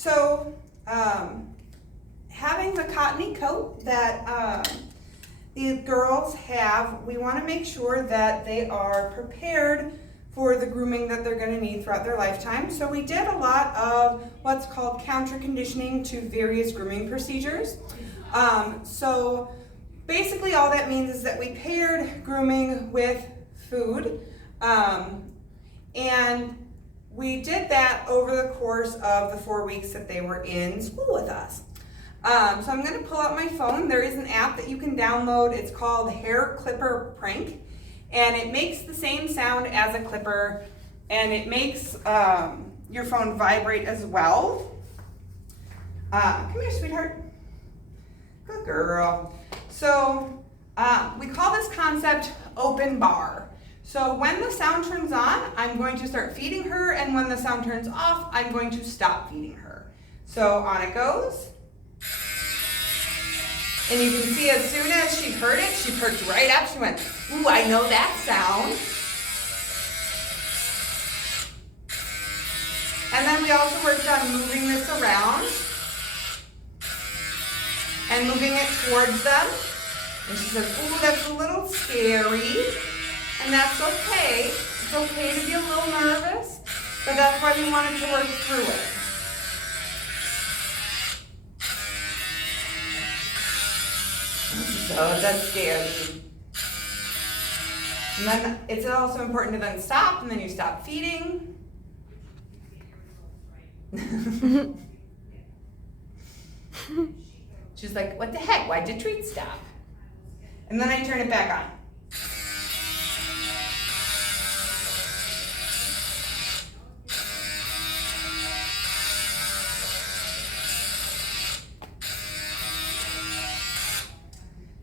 So having the cottony coat that the girls have, we want to make sure that they are prepared for the grooming that they're going to need throughout their lifetime. So we did a lot of what's called counter conditioning to various grooming procedures. So basically all that means is that we paired grooming with food, and we did that over the course of the 4 weeks that they were in school with us. So I'm going to pull out my phone. There is an app that you can download. It's called Hair Clipper Prank, and it makes the same sound as a clipper, and it makes your phone vibrate as well. Come here, sweetheart. Good girl. So we call this concept open bar. So when the sound turns on, I'm going to start feeding her, and when the sound turns off, I'm going to stop feeding her. So on it goes. And you can see as soon as she heard it, she perked right up. She went, ooh, I know that sound. And then we also worked on moving this around and moving it towards them. And she said, ooh, that's a little scary. And that's okay. It's okay to be a little nervous, but that's why we wanted to work through it. So that's scary. And then it's also important to then stop, and then you stop feeding. She's like, what the heck? Why'd the treat stop? And then I turn it back on.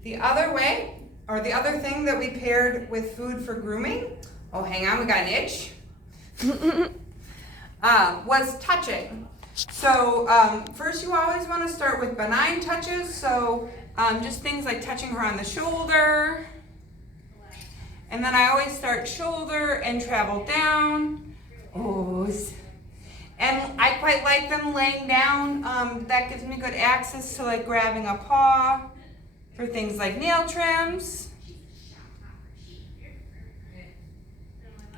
The other way, or the other thing that we paired with food for grooming, oh, hang on, we got an itch, was touching. So first you always want to start with benign touches, so just things like touching her on the shoulder, and then I always start shoulder and travel down. Oh, and I quite like them laying down. That gives me good access to like grabbing a paw for things like nail trims.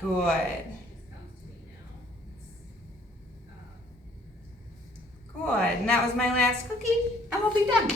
Good. Good, and that was my last cookie, and we'll be done.